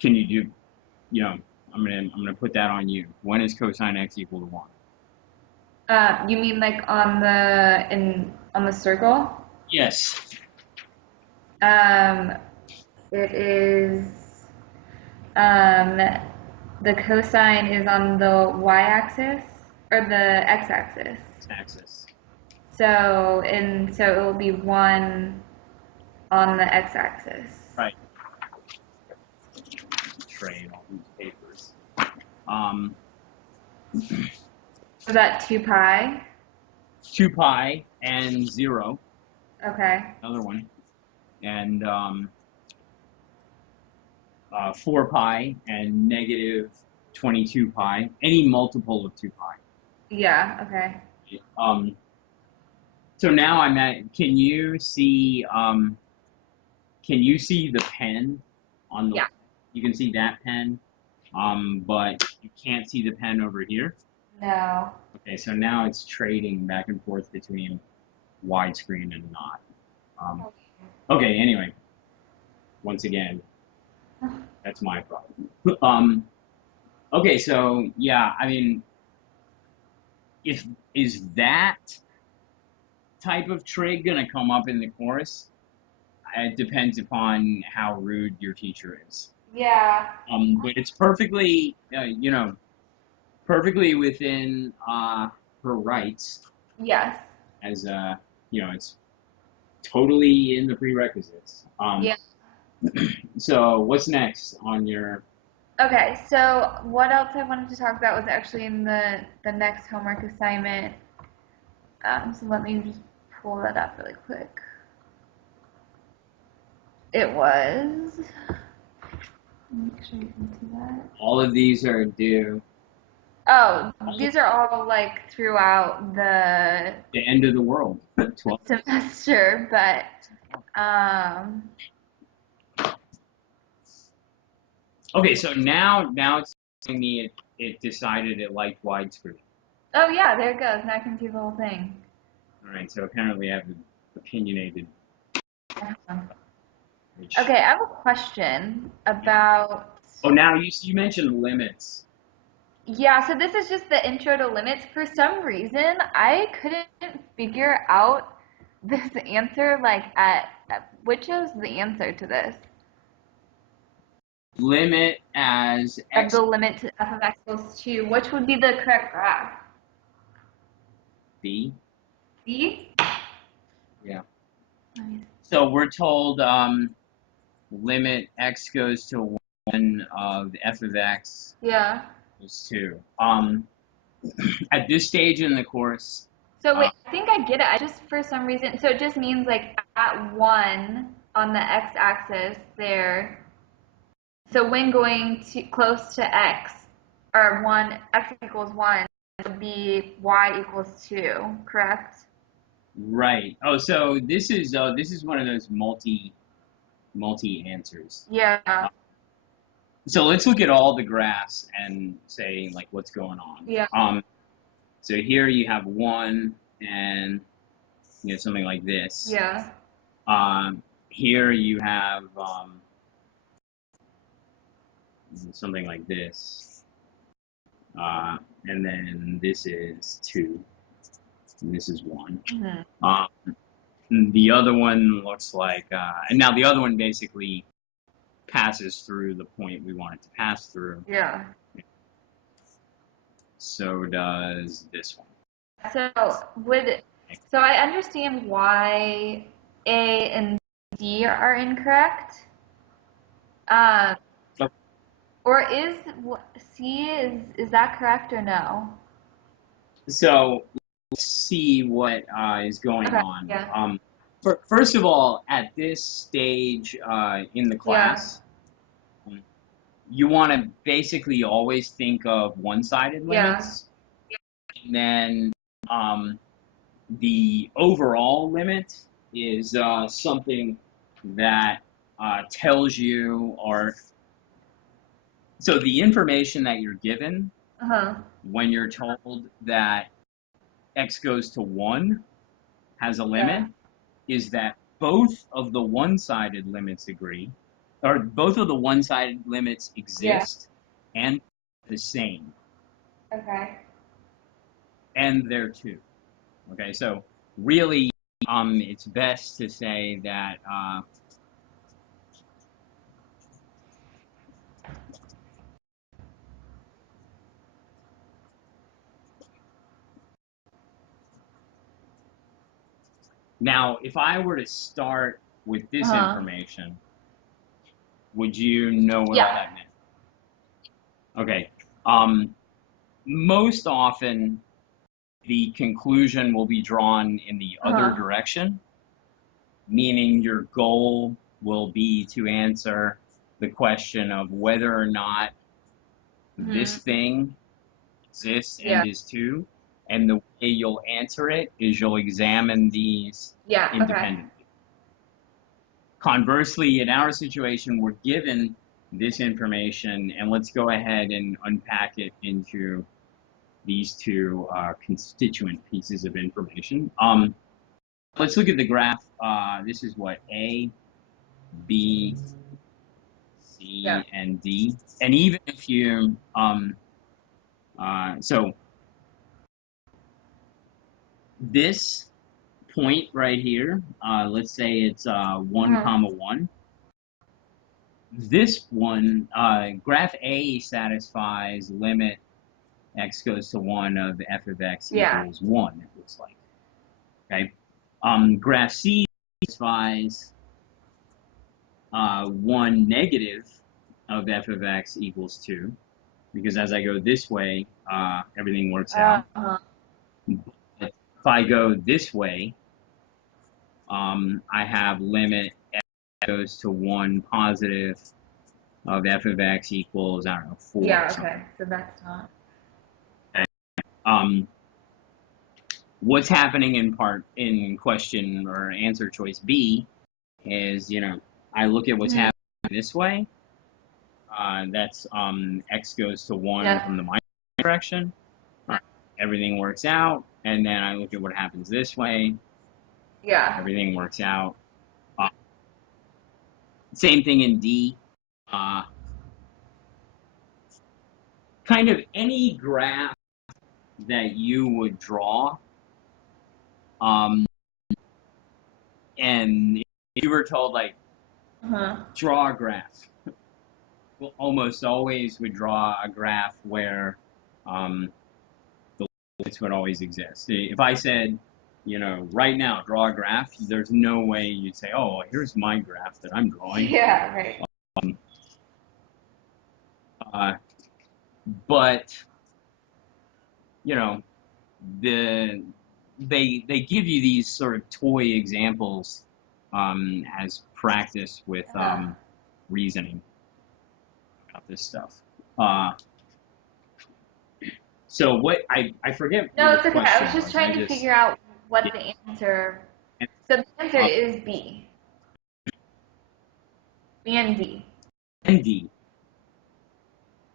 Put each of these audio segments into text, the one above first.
Can you do, you know, I'm gonna put that on you. When is cosine x equal to 1? You mean like on the circle? Yes. Um, it is um the cosine is on the y-axis or the x-axis. Axis. So it will be 1 on the x-axis. Right. Trade all these papers. Um, Is that 2 pi? 2 pi and 0. Okay. Another one. And 4 pi and negative 22 pi. Any multiple of 2 pi. Yeah, okay. Um, so now I'm at. Can you see the pen on the? Yeah. You can see that pen, but you can't see the pen over here. No. Okay, so now it's trading back and forth between widescreen and not. Okay, anyway, once again, that's my problem. Okay, so yeah, I mean, if is that type of trig gonna come up in the course? It depends upon how rude your teacher is. Yeah. But it's perfectly, perfectly within her rights Yes. as it's totally in the prerequisites. Yeah. So what's next on your? Okay, so what else I wanted to talk about was actually in the next homework assignment. So let me just pull that up really quick. It was. Make sure you can see that. All of these are due Oh, these are all like throughout the end of the world. the 12. semester, but um, Okay, so now it's telling me it decided it liked widescreen. oh yeah, there it goes. Now I can see the whole thing. All right, so apparently I have opinionated. Which Okay, I have a question about. oh, now you mentioned limits. Yeah, so this is just the intro to limits. For some reason, I couldn't figure out this answer, like which is the answer to this? Limit as Of x the limit to f of x equals 2, which would be the correct graph? b. B? Yeah. Nice. So we're told limit x goes to 1 of f of x Yeah. is 2. At this stage in the course, So uh, wait, I think I get it. I just, for some reason, so it just means like at 1 on the x-axis there. So when going to close to x, or 1, x equals 1, would be y equals 2, correct? right. Oh, so this is one of those multi answers. Yeah. So let's look at all the graphs and say like what's going on. Yeah. So here you have 1 and something like this. Yeah. Here you have something like this, and then this is 2, and this is 1. Hmm. Um, the other one looks like, and now the other one basically passes through the point we want it to pass through. Yeah. So does this one. So would so I understand why A and D are incorrect. Um, or C is that correct or no? So let's see what is going Okay. on. Yeah. First of all, at this stage in the Yeah. class, um, you want to basically always think of one-sided Yeah. limits, and then um, the overall limit is something that tells you, or so the information that you're given Uh-huh. when you're told that x goes to 1 has a limit Yeah. is that both of the one-sided limits agree or both of the one-sided limits Yeah. exist and the same, Okay. and they're two. Okay, so really, it's best to say that now, if I were to start with this Uh-huh. information, would you know what all Yeah. that meant? Okay. Um, Most often, the conclusion will be drawn in the other Uh-huh. direction, meaning your goal will be to answer the question of whether or not this Hmm. thing exists and Yeah. is two. And the way you'll answer it is you'll examine these Yeah. Okay. independently. Conversely, in our situation, we're given this information, and let's go ahead and unpack it into these two constituent pieces of information. Let's look at the graph. This is what A, B, Yeah. C, and D. And even if you, so this point right here, let's say it's 1 Uh-huh. comma 1. This one, graph A satisfies limit x goes to 1 of f of x Yeah. equals 1, it looks like. Okay. Graph C satisfies 1 negative of f of x equals 2, because as I go this way, everything works out. Uh-huh. But if I go this way, I have limit x goes to 1 positive of f of x equals, I don't know, 4 or Yeah. Okay. something. So that's not. Okay. Um, what's happening in question or answer choice B is, I look at what's Hmm. happening this way. That's x goes to 1 Yeah. from the minus direction. Everything works out. And then I look at what happens this way. Yeah. Everything works out. Uh, Same thing in D. Uh, kind of any graph that you would draw. Um, and if you were told, like, Uh-huh. draw a graph, we'll almost always would draw a graph where um, the limits would always exist. If I said, right now, draw a graph, there's no way you'd say, oh, here's my graph that I'm drawing. Yeah. Right. Um, uh, but, you know, the they give you these sort of toy examples as practice with Uh-huh. reasoning about this stuff. Uh, so what I forget what No, your it's okay. I was question just was. I trying to just figure out what yeah. the answer. So the answer Um, is B. B and D. and D,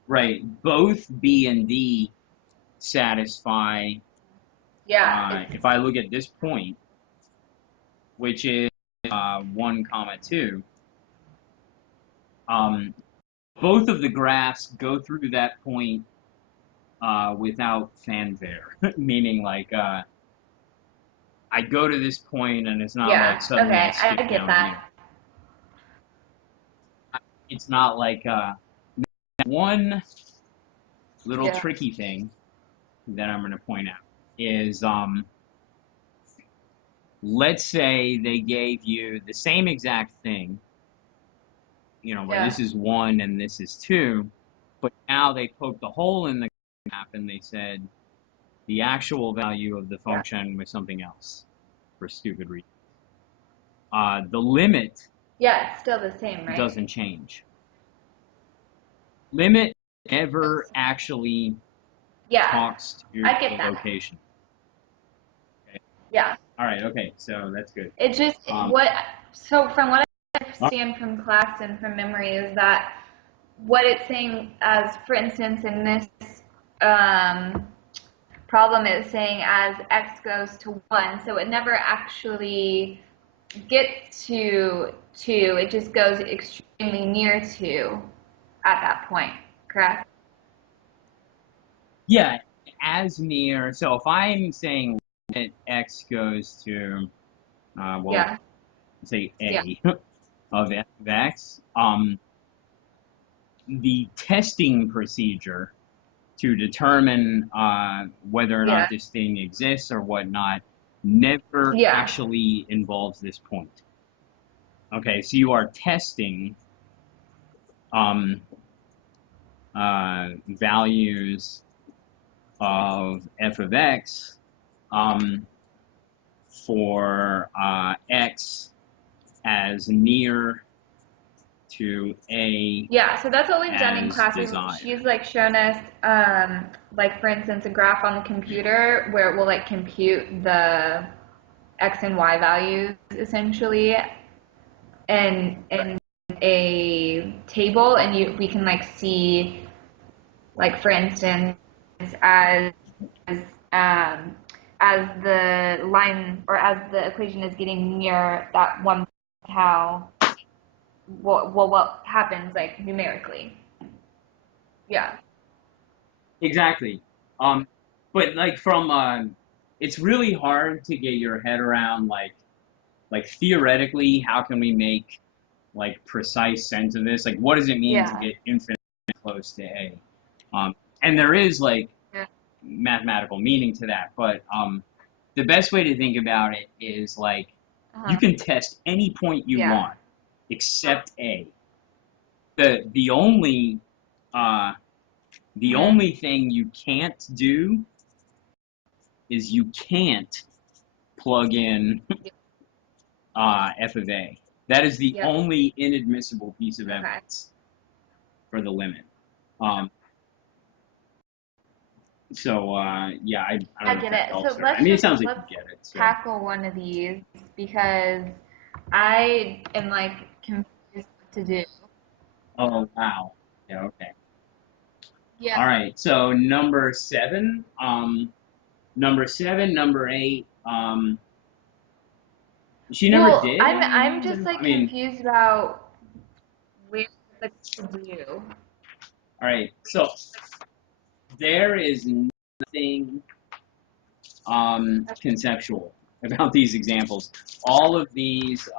right? Both B and D satisfy. Yeah. If I look at this point, which is 1 comma 2, um, both of the graphs go through that point without fanfare, meaning like I go to this point and it's not like Yeah. suddenly I Okay. I skip get down that. here. It's not like one little Yeah. tricky thing that I'm going to point out is let's say they gave you the same exact thing, where Yeah. this is 1 and this is 2, but now they poked a hole in the graph and they said the actual value of the Yeah. function was something else for stupid reason. The limit Yeah. It's still the same, right? doesn't change. Limit never It's, actually yeah. talks to I the get that. location. Okay. Yeah. All right. Okay. So that's good. It just Um, what so from what I all understand from class and from memory is that what it's saying as for instance in this um, problem it's saying as x goes to 1, so it never actually gets to 2, it just goes extremely near 2 at that point, correct? Yeah, as near. So if I'm saying that x goes to, well, Yeah, say yeah, a of f of x, the testing procedure to determine whether or not yeah, this thing exists or whatnot never yeah, actually involves this point. Okay, so you are testing um, values of f of x um, for x as near to a yeah. So that's what we've done in as class. She's desired. like shown us, like for instance, a graph on the computer where it will like compute the x and y values essentially, in a table, and we can like see, like for instance, as um, as the line or as the equation is getting near that one, how what happens like numerically. Yeah. Exactly. Um, but like from it's really hard to get your head around like theoretically how can we make like precise sense of this? Like what does it mean to Yeah. get infinitely close to a? And there is like Yeah. mathematical meaning to that, but the best way to think about it is like you Uh-huh. can test any point you Yeah. want except a. The only uh, the Hmm. only thing you can't do is you can't plug in f of a. That is the Yep. only inadmissible piece of Okay. evidence for the limit. Um, so yeah, I don't I know if get that it. helps So or I mean it sounds like you let's get it. So tackle one of these because I am like confused what to do. oh wow, yeah, okay. Yeah. All right, so number seven, number eight. She never Well, did any of I'm these. just like I mean, confused about where like to do. all right. So there is nothing conceptual about these examples. All of these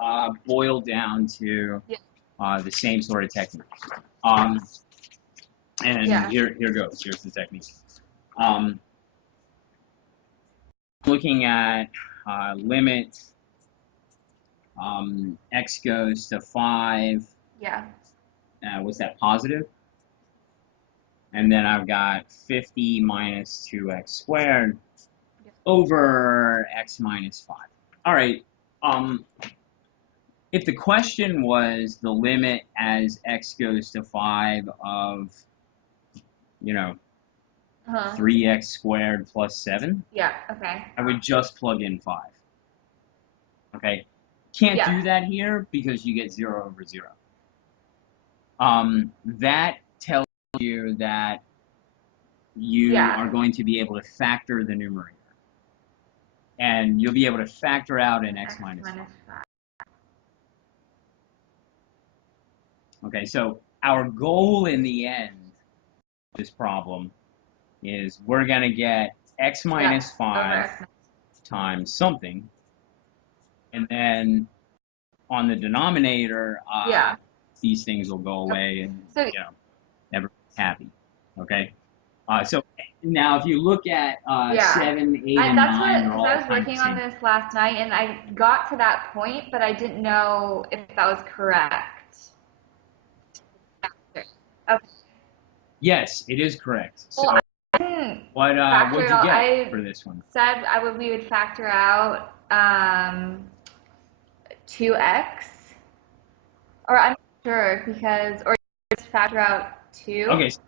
boil down to Yeah. the same sort of technique. Um, and Yeah. here goes. Here's the technique. Um, looking at limit x goes to 5. Yeah. What's that, positive? And then I've got 50 minus 2x squared over x minus 5. All right. Um, if the question was the limit as x goes to 5 of, you know, Uh-huh. 3x squared plus 7, Yeah. Okay. I would just plug in 5. Okay? Can't Yeah. do that here because you get 0 over 0. That tells you that you Yeah. are going to be able to factor the numerator. And you'll be able to factor out an x X minus 5. minus 5. Okay, so our goal in the end of this problem is we're going to get x Yeah. minus Over 5 X minus. times something, and then on the denominator, Yeah. these things will go Okay. away and, So you know, everyone's happy. Okay? So now if you look at yeah. 7, 8, and That's 9, what, they're because I all was kind of the working on same. this last night and I got to that point, but I didn't know if that was correct. Okay. Yes, it is correct. Well, So I didn't factor what'd it you all. get for I this one? said we would factor out 2x, or I'm not sure because, or just factor out 2. Okay, so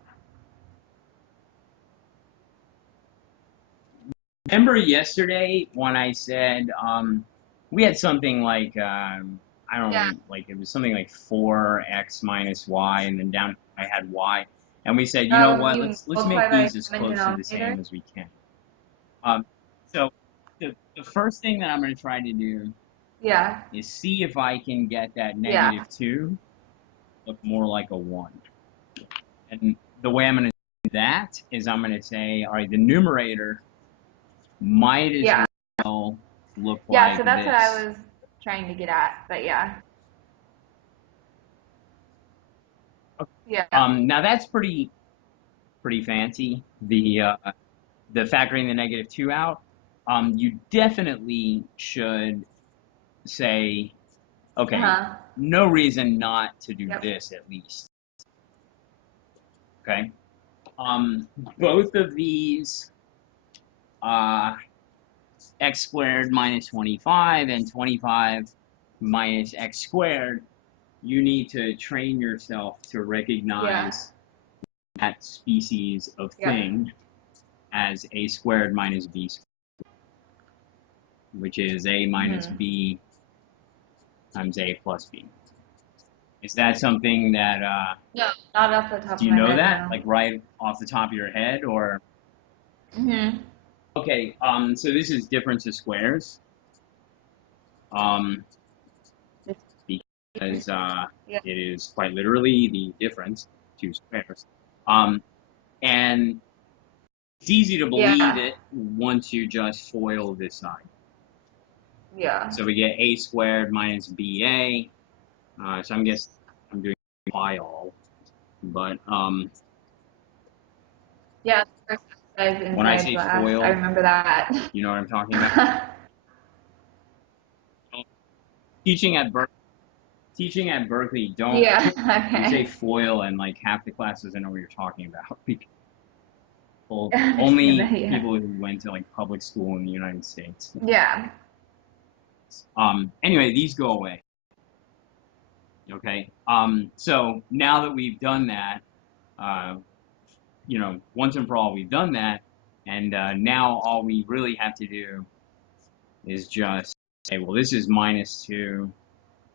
remember yesterday when I said we had something like I don't Yeah. know, like it was something like 4x minus y, and then down I had y, and we said, you know Oh, what, you let's multiply make by these as common close to the denominator? same as we can. Um, so the first thing that I'm going to try to do Yeah. is see if I can get that Yeah. -2 look more like a 1. And the way I'm going to do that is I'm going to say, all right, the numerator might as Yeah. well look Yeah, like so that's what I this. was trying to get at, but yeah. Yeah. Now that's pretty fancy. The factoring the -2 out. You definitely should say, okay, Uh-huh. no reason not to do Yep. this at least. Okay. Both of these, x squared minus 25 and 25 minus x squared, you need to train yourself to Yeah. recognize that species of Yep. thing as a squared minus b squared, which is a minus Mm-hmm. b times a plus b. Is that something that, No, not off the top do of you my know head, that, no. like right off the top of your head, or? Mm-hmm. Okay, so this is difference of squares, because Yeah. it is quite literally the difference, two squares. And it's easy to believe Yeah. it once you just FOIL this side. Yeah. So we get a squared minus ba. So I'm guessing I'm doing pi all, but Yeah, the first exercise when I inside say class. I FOIL, remember that. you know what I'm talking about. Teaching at Berkeley, don't Yeah, you say okay. FOIL and like half the class doesn't know what you're talking about. People, I understand only that, yeah. people who went to like public school in the United States. Yeah. Anyway, these go away. Okay. So now that we've done that, once and for all, we've done that, and now all we really have to do is just say, well, this is -2,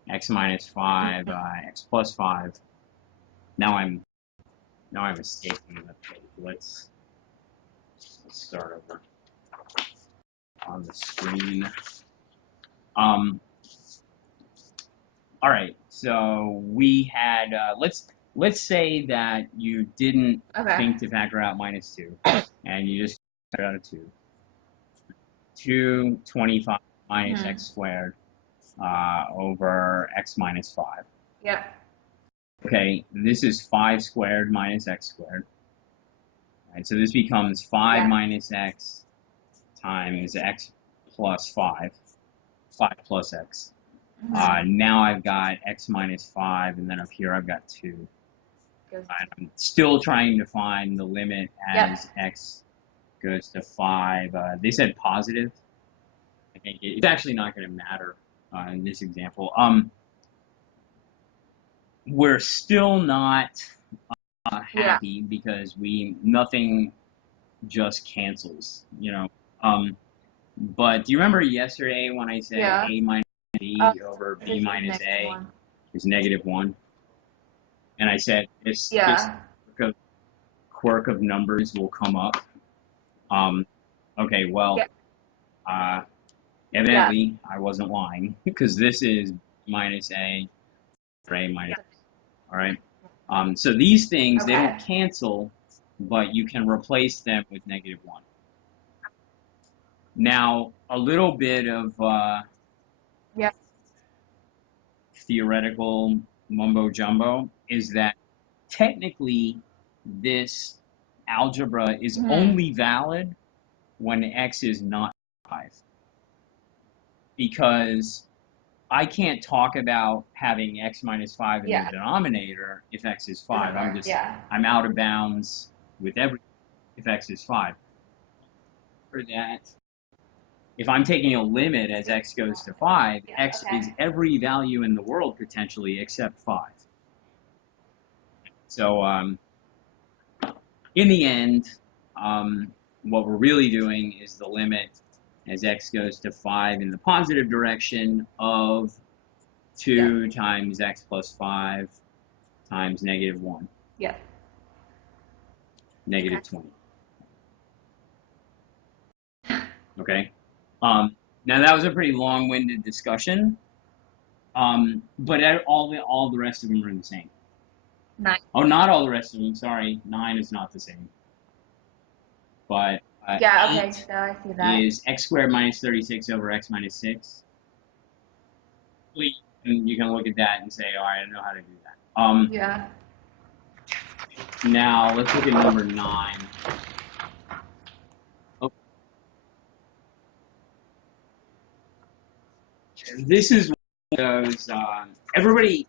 x minus 5, x plus 5. Now I'm escaping the page. Let's start over on the screen. All right, so we had, let's say that you didn't Okay. think to factor out -2, and you just factored out a 2. 225 minus Hmm. x squared over x minus 5. Yep. Okay, this is 5 squared minus x squared. Right, so this becomes 5 Yep. minus x times x plus 5, 5 plus x. Hmm. Now I've got x minus 5, and then up here I've got 2. Goes. I'm still trying to find the limit Yep. as x goes to 5. They said positive. I think it's actually not going to matter in this example. We're still not Yeah. happy because nothing just cancels, you know. But do you remember yesterday when I said Yeah. a minus Oh, b over b this is minus next a one. is -1? And I said this Yeah. quirk of numbers will come up. Okay, well, Yeah. uh, Yeah. evidently I wasn't lying because this is minus a or a minus. All right. So these things, they don't Okay. cancel, but you can replace them with -1. Now, a little bit of Yeah. theoretical mumbo jumbo is that technically this algebra is Hmm. only valid when x is not 5. Because I can't talk about having x minus 5 in the Yeah. denominator if x is 5. Yeah. I'm out of bounds with everything if x is 5. For that, if I'm taking a limit as x goes to 5, Yeah. x Okay. is every value in the world potentially except 5. So in the end, what we're really doing is the limit as x goes to 5 in the positive direction of Yeah. 2 times x plus 5 times -1, Yeah. Okay. -20. Okay? Um, Now that was a pretty long-winded discussion, but all the rest of them are the same. 9. Oh, not all the rest of them. Sorry, 9 is not the same. But Yeah, okay, 8 so I see that. is x squared minus 36 over x minus 6. And you can look at that and say, all right, I know how to do that. Yeah. Now let's look at number 9. Oh, this is one of those. Everybody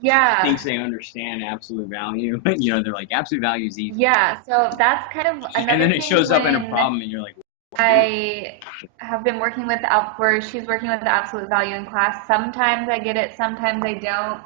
Yeah. thinks they understand absolute value. You know, they're like, absolute value is easy. Yeah, so that's kind of And another then it thing shows up in a when problem, and you're like, I have been working with where she's working with the absolute value in class. Sometimes I get it, sometimes I don't.